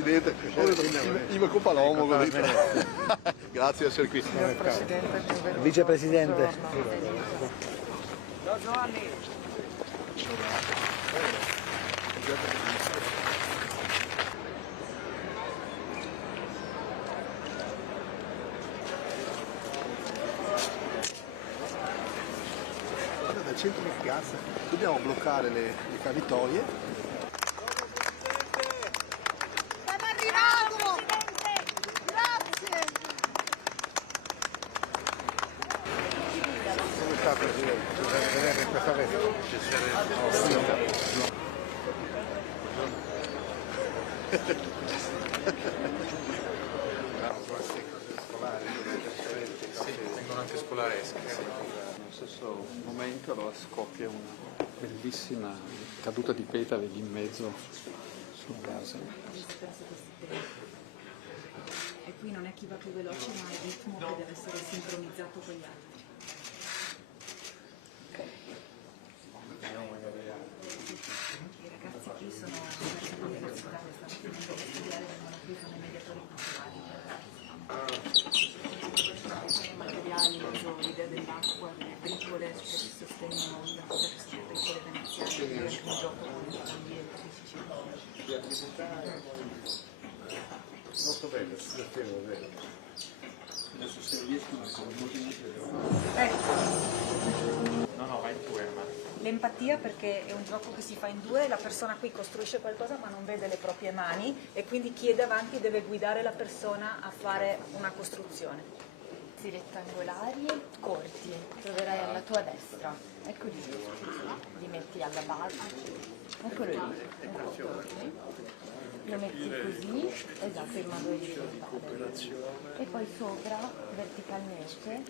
Presidente, io mi occupo l'uomo. Grazie di essere qui. Vicepresidente. Dal centro di piazza dobbiamo bloccare le cavitoie. Siamo arrivati! Grazie! Come sta, Presidente? Vedere questa veste? Sì, vengono anche scolaresche. Nello stesso momento allora scoppia una bellissima caduta di petali lì in mezzo sul gas. E qui non è chi va più veloce, ma il ritmo che deve essere sincronizzato con gli altri. I ragazzi qui sono verso l'università che stanno finendo di studiare, vengono qui, fanno i mediatori culturali per materiali, l'idea dell'acqua, le bricole che sostengono una cosa che sono bricole veneziane, che è anche un gioco con gli ambienti di Sicilia. Molto bello, è vero. Adesso se riescono a coinvolgere. No, vai in due, ma... L'empatia perché è un gioco che si fa in due, la persona qui costruisce qualcosa ma non vede le proprie mani e quindi chi è davanti deve guidare la persona a fare una costruzione. Rettangolari corti, troverai alla tua destra, eccoli lì, li metti alla base, eccolo lì, un po' corti, lo metti così, esatto, in modo orizzontale, e poi sopra verticalmente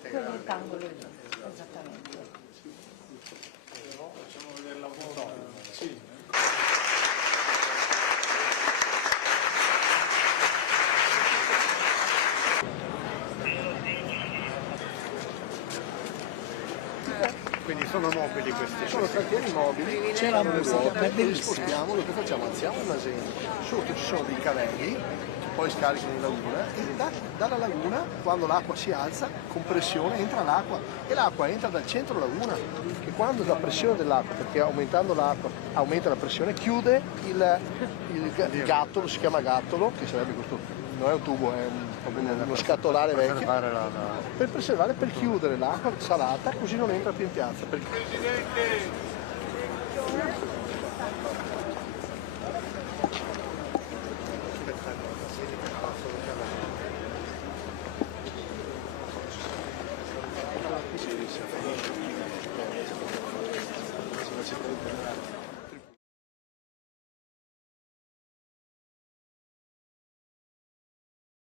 quel rettangolo lì, esattamente. Facciamo vedere la foto. Sì. Quindi sono mobili questi? Sono cantieri mobili, C'è la le musica, ruote, è li bellissimo. spostiamo, lo che facciamo? Alziamo il nasendo, sotto ci sono dei cavelli che poi scaricano in laguna e dalla laguna, quando l'acqua si alza, con pressione entra l'acqua e l'acqua entra dal centro laguna, che quando la pressione dell'acqua, perché aumentando l'acqua aumenta la pressione, chiude il gattolo, si chiama gattolo, che sarebbe questo, non è un tubo, è uno scatolare vecchio, per preservare, per chiudere l'acqua salata, così non entra più in piazza.